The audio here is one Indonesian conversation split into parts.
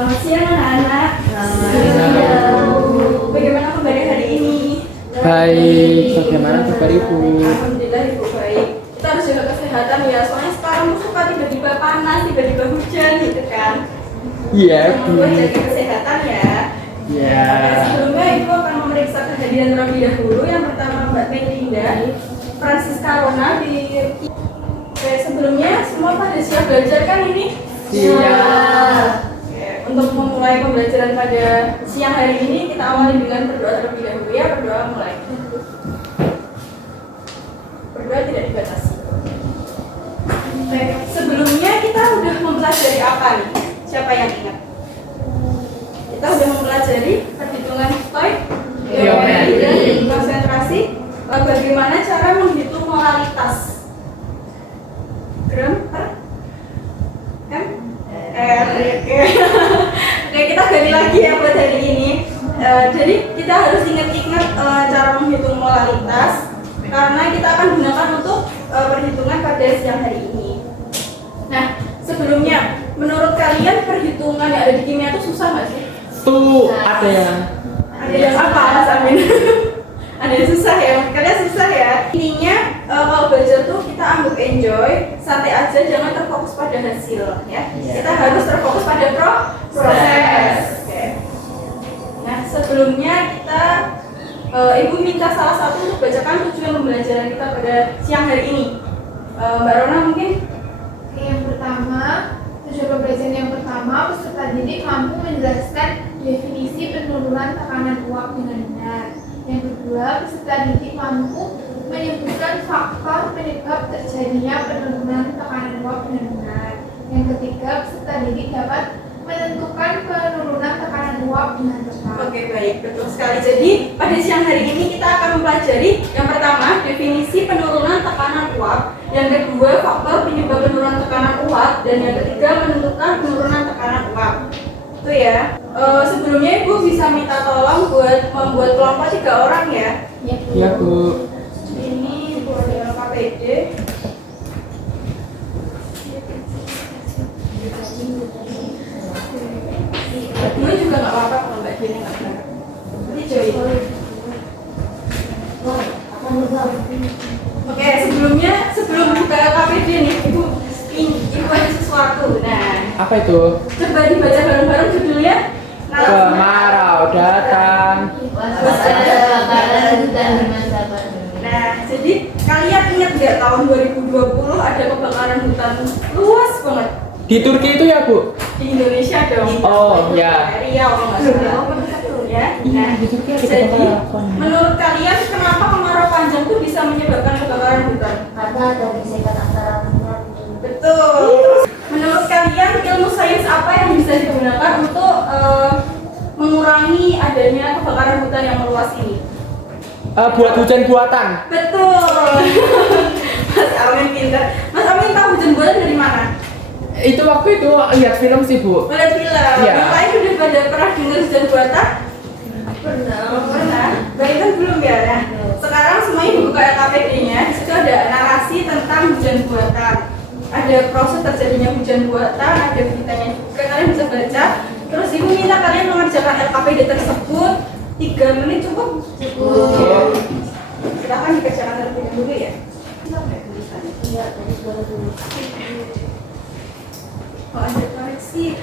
Selamat siang anak-anak. Bagaimana kabar hari ini? Baik, bagaimana kabar Ibu? Alhamdulillah Ibu baik. Kita harus jaga kesehatan ya, soalnya sekarang suka tiba-tiba panas, tiba-tiba hujan gitu kan. Iya, Bu. Buat jaga kesehatan ya. Iya. Sebelumnya Ibu akan memeriksa kehadiran terlebih dahulu. Yang pertama Mbak Melinda, Francisca Rona di. Oke, sebelumnya semua pada siap belajar kan ini? Iya. Oke, untuk memulai pembelajaran pada siang hari ini kita awali dengan berdoa terlebih dahulu ya. Berdoa mulai. Berdoa tidak dibatasi. Oke, sebelumnya kita udah mempelajari apa nih? Siapa yang ingat? Kita udah mempelajari perhitungan stoik, geometri, dan konsentrasi. Bagaimana cara menghitung moralitas? Gram per M R. Oke, kita gali lagi ya buat hari ini. Jadi kita harus ingat-ingat cara menghitung moralitas karena kita akan gunakan untuk perhitungan pada siang hari ini. Nah, sebelumnya, menurut kalian perhitungan yang ada di kimia itu susah nggak sih? Tuh, ada yang Apa Mas Amin? Ada yang susah ya? Kalian susah ya? Intinya kalau belajar tuh kita anggap enjoy, santai aja, jangan terfokus pada hasil ya. Kita harus terfokus pada proses. Oke. Nah, sebelumnya kita Ibu minta salah satu untuk bacakan tujuan pembelajaran kita pada siang hari ini. Mbak Rona mungkin? Oke, yang pertama, tujuan pembelajaran yang pertama, peserta didik mampu menjelaskan definisi penurunan tekanan uap dengan benar. Yang kedua, peserta didik mampu menyebutkan faktor penyebab terjadinya penurunan tekanan uap dengan benar. Yang ketiga, peserta didik dapat menentukan penurunan tekanan uap dengan tepat. Oke, baik, betul sekali. Jadi pada siang hari ini kita akan mempelajari yang pertama definisi penurunan tekanan uap, yang kedua faktor penyebab penurunan tekanan uap, dan yang ketiga menentukan penurunan tekanan uap. Itu ya. Sebelumnya Ibu bisa minta tolong buat membuat kelompok 3 orang ya. Iya, Bu. Ini buat KPD. Gue juga nggak apa-apa kalau Mbak Dini nggak berangkat. Nanti join. Oke, sebelum buka KPD nih, Ibu ada sesuatu. Nah, Apa itu? coba dibaca bareng-bareng judulnya. Kemarau datang. Nah, jadi kalian ingat nggak tahun 2020 ada kebakaran hutan luas banget Di Turki itu ya, Bu? di Indonesia dong. Oh, ya. Riau kalau nggak salah. Ya. Nah, di Turki ada jadi kebakaran. menurut kalian kenapa kemarau panjang tuh bisa menyebabkan kebakaran hutan? Karena ada gesekan antara minyak. Betul. Menurut kalian ilmu sains apa yang bisa digunakan untuk mengurangi adanya kebakaran hutan yang meluas ini? Buat hujan buatan. Betul. Mas Amin pintar. Mas Amin tahu hujan buatan dari mana? Itu waktu itu lihat film sih, Bu. Melihat film. Iya. Yang lain udah pada pernah dengar hujan buatan? Pernah. Bayangkan belum ya? Nah, sekarang semuanya dibuka LKPD-nya. Di situ ada narasi tentang hujan buatan. Ada proses terjadinya hujan buatan, ada beritanya juga. Kalian bisa baca. Terus Ibu minta kalian mengerjakan LKPD tersebut 3 menit cukup? Cukup. Silahkan dikerjakan terlebih dahulu ya. Iya, tadi sudah dulu. Oh, ada koreksi.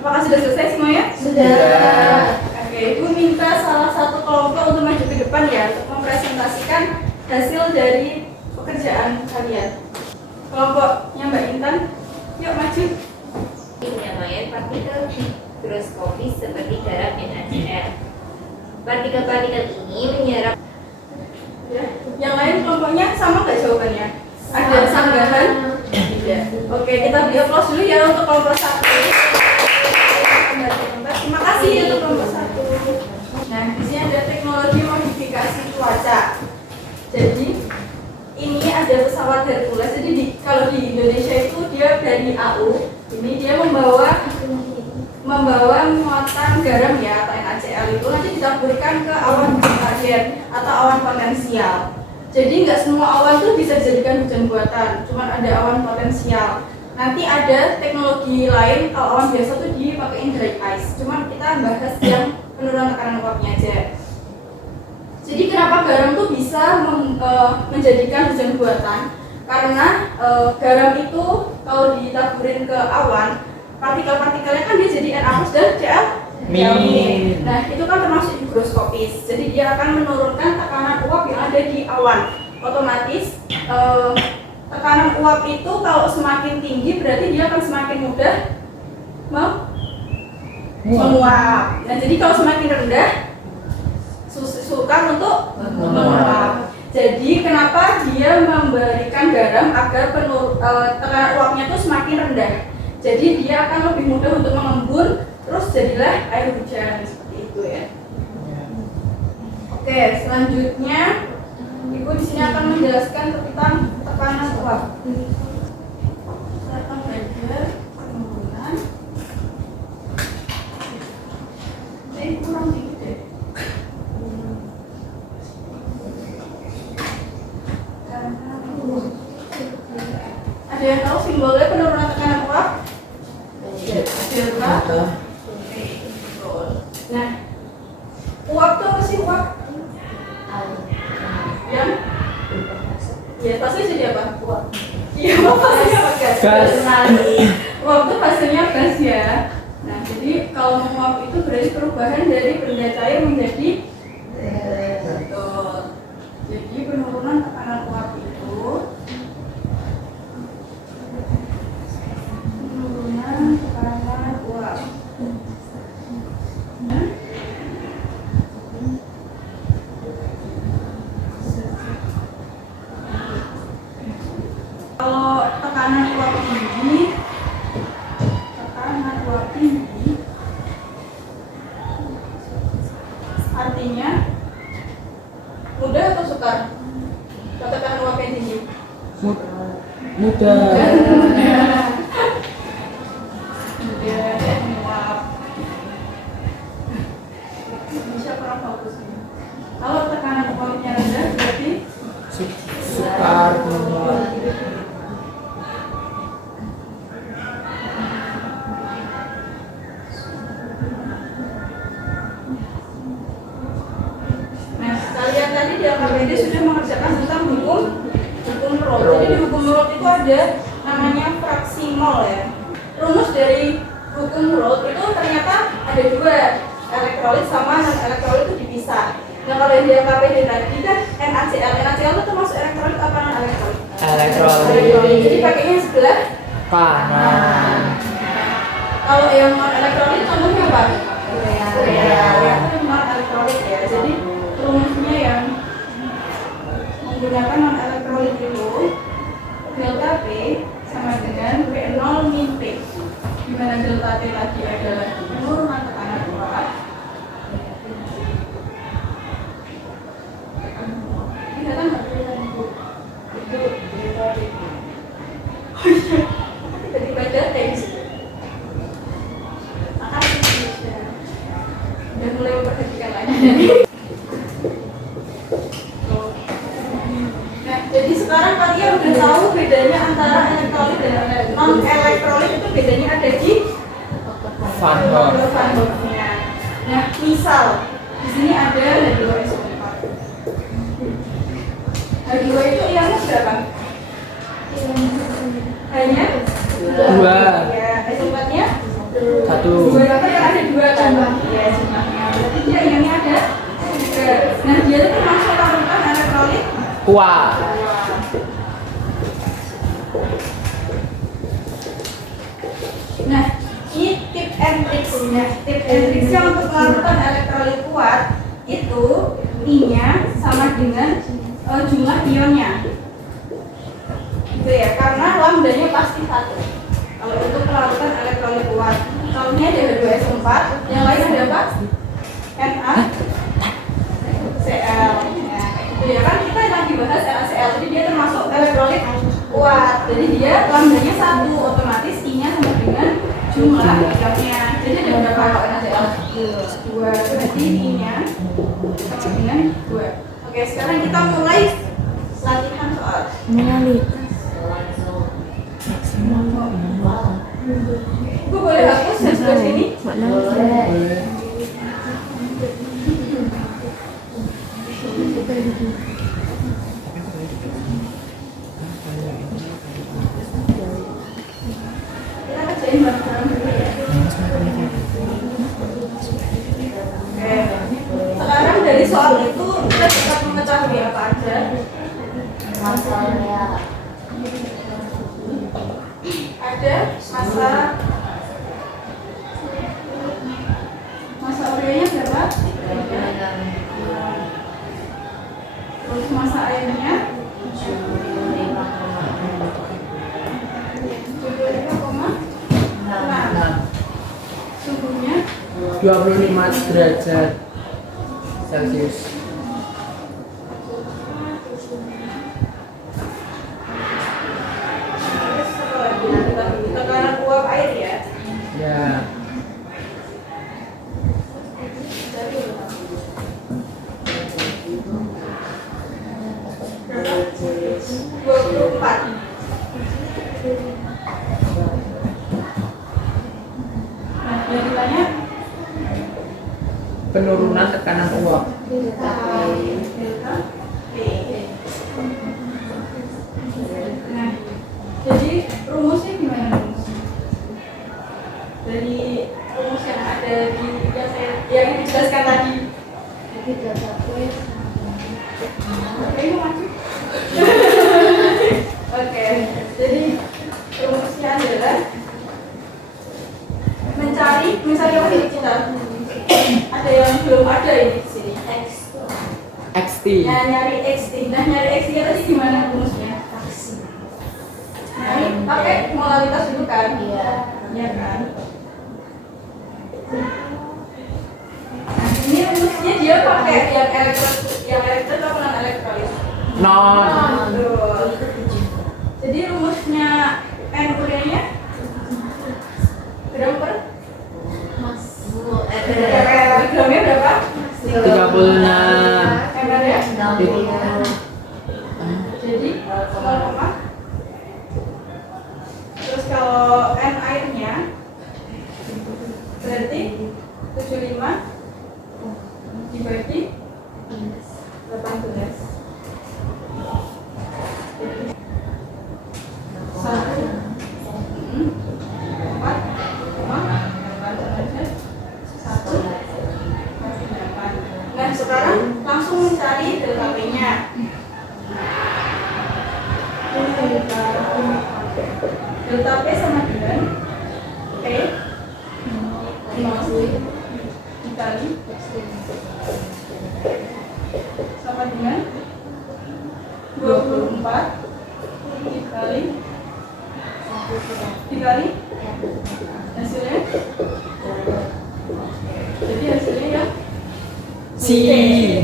Apakah sudah selesai semuanya? Sudah. Oke, Ibu minta salah satu kelompok untuk maju ke depan ya untuk mempresentasikan hasil dari pekerjaan kalian. Kelompoknya Mbak Intan, yuk maju. Penyamaian partikel higroskopis seperti garam NaCl. Partikel-partikel ini menyerap. Ya. Yang lain kelompoknya sama nggak jawabannya? Ada sanggahan? Tidak. Oke, kita beri aplaus dulu ya untuk kelompok 1. Terima kasih untuk kelompok 1. Nah, di sini ada teknologi modifikasi cuaca. Jadi ini ada pesawat Hercules. Jadi kalau di Indonesia itu dia dari AU. Ini dia membawa muatan garam ya atau ditaburkan ke awan hujan target atau awan potensial. Jadi nggak semua awan tuh bisa dijadikan hujan buatan, cuma ada awan potensial. Nanti ada teknologi lain kalau awan biasa tuh dipakein dry ice. Cuma kita bahas yang penurunan tekanan uapnya aja. Jadi kenapa garam tuh bisa menjadikan hujan buatan? Karena garam itu kalau ditaburin ke awan, partikel-partikelnya kan dia jadi Na+ dan Cl-. Nah itu kan termasuk higroskopis. Jadi dia akan menurunkan tekanan uap yang ada di awan. Otomatis tekanan uap itu kalau semakin tinggi berarti dia akan semakin mudah menguap. Nah jadi kalau semakin rendah sukar untuk menguap. Jadi kenapa dia memberikan garam agar tekanan uapnya itu semakin rendah. Jadi dia akan lebih mudah untuk mengembun, terus jadilah air hujan seperti itu ya. Oke, selanjutnya Ibu di sini akan menjelaskan tentang tekanan uap. Kita akan belajar penurunan. Ini kurang dikit deh. Ada yang tahu simbolnya penurunan tekanan uap? Delta. Nah, uap itu apa sih uap? Yang? Ya pasti jadi apa? Uap. Iya, uap pastinya apa? Gas. Uap itu pastinya gas ya. Nah, jadi kalau menguap itu berarti perubahan dari benda cair menjadi betul. Jadi penurunan tekanan uap itu penurunan tekanan uap. Kalau tekanan uap tinggi, artinya mudah atau sukar? Tekanan uap yang tinggi. Mudah. Uap. Bisa kurang fokus nih. Kalau tekanan uapnya rendah berarti Sukar menguap. Nah, kalian tadi di AKBD sudah mengerjakan tentang hukum Raoult. Jadi di hukum Raoult itu ada namanya fraksi mol ya. Rumus dari hukum Raoult itu ternyata ada dua, elektrolit sama non elektrolit itu dipisah. Nah kalau yang di AKBD tadi kan NaCl itu termasuk elektrolit apa non elektrolit? Elektrolit. Jadi pakainya sebelah Kanan. Kalau yang non elektrolit contohnya apa? Urea. Itu non elektrolit ya. Jadi rumusnya yang menggunakan non elektrolit itu delta P sama dengan V0 min P. Di mana delta T tadi adalah penurunan tekanan uap. Kelihatan nggak kelihatan Bu? Itu delta T. Oh iya, tiba-tiba data di situ. Makasih udah mulai memperhatikan lagi. Nah, jadi sekarang kalian udah tahu bedanya antara elektrolit dan non elektrolit itu bedanya ada di Van Hoff. Van Hoff-nya. Nah, misal di sini ada H2SO4. H2 itu ionnya berapa? Hanya Dua. Ya, S4-nya Satu. dua kan ada dua kan? Ya, jumlahnya. Berarti dia ionnya ada tiga. Nah, dia itu termasuk larutan elektrolit. Kuat. Nah, ini tip and tricksnya. Tip and tricksnya untuk larutan elektrolit kuat itu I-nya sama dengan jumlah ionnya. Gitu ya, karena lambdanya pasti satu. Kalau untuk larutan elektrolit kuat, contohnya ada H2SO4, yang lain ada apa? NaCl. Ya, gitu ya kan kita lagi bahas NaCl, jadi dia termasuk elektrolit kuat. Jadi dia lambdanya satu, otomatis I-nya sama dengan jumlah ionnya. jadi ada berapa NaCl? 2. Berarti ininya sama dengan 2. Oke, sekarang kita mulai latihan soal. Ibu boleh hapus yang sebelah sini? Kita kerjain bareng-bareng dulu ya. Oke. Sekarang dari soal itu kita bisa mengetahui apa aja. Ada masa ureanya berapa? Terus masa airnya 75,6. Suhunya 25 derajat Celcius. tekanan uap air ya. Ya. Berapa? 24. Nah, yang ditanya Penurunan tekanan uap. delta P. Nah, jadi rumusnya gimana rumusnya? Dari rumus yang ada di yang dijelaskan tadi. Oke, mau maju. Oke, jadi rumusnya adalah mencari apa sih kita? Ada yang belum ada ini di sini. XT. Nah, nyari XT. Nah, nyari XT tadi gimana rumusnya? Nah, pakai modalitas dulu kan? Iya. Iya kan? Nah, ini rumusnya dia pakai yang elektron atau non elektrolit? Non. Betul. Jadi rumusnya N ureanya gram per? Gramnya berapa? 36. ml ya? Jadi 0, terus kalau N airnya berarti 75 dibagi 18. 1,8. Nah, sekarang langsung mencari delta P-nya. Delta P sama dengan P dikali sama dengan 24 dikali hasilnya. Jadi hasilnya ya C.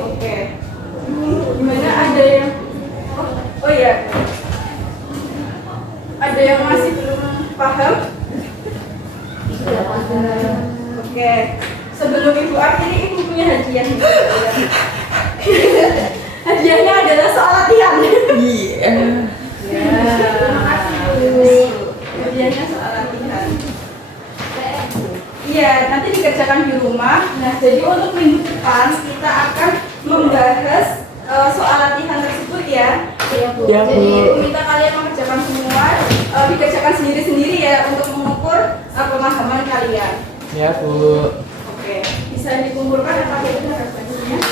Oke. Gimana, ada yang oh ya, ada yang masih belum paham? Oke. Sebelum ibu akhiri, ibu punya hadiah. Hadiahnya adalah soal latihan. Iya. Terima kasih Bu. Hadiahnya soal latihan. Iya, nanti dikerjakan di rumah. Nah, jadi untuk minggu depan kita akan membahas soal latihan tersebut ya. Ya, Bu. Jadi ibu minta kalian mengerjakan semua, dikerjakan sendiri-sendiri ya untuk mengukur pemahaman kalian. Ya, Bu. Oke, bisa dikumpulkan apa itu hasilnya?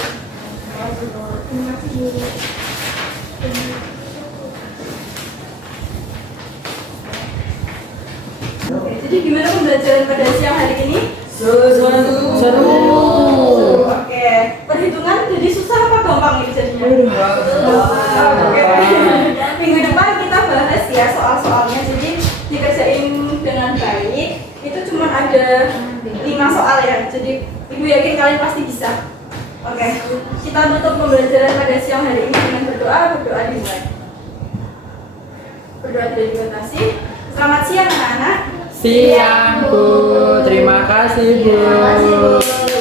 Terima kasih Bu. Oke, jadi gimana pembelajaran pada siang hari ini? Seru. Oke, perhitungan jadi susah apa gampang ini jadinya? Oke. Minggu depan kita bahas ya soal-soalnya, jadi dikerjain dengan baik. Itu cuma ada 5 soal ya, jadi ibu yakin kalian pasti bisa. Oke, kita tutup pembelajaran pada siang hari ini dengan berdoa dimulai. Berdoa dari kasih. Selamat siang anak-anak. Siang, Bu. Terima kasih. kasih Bu. Terima kasih Bu.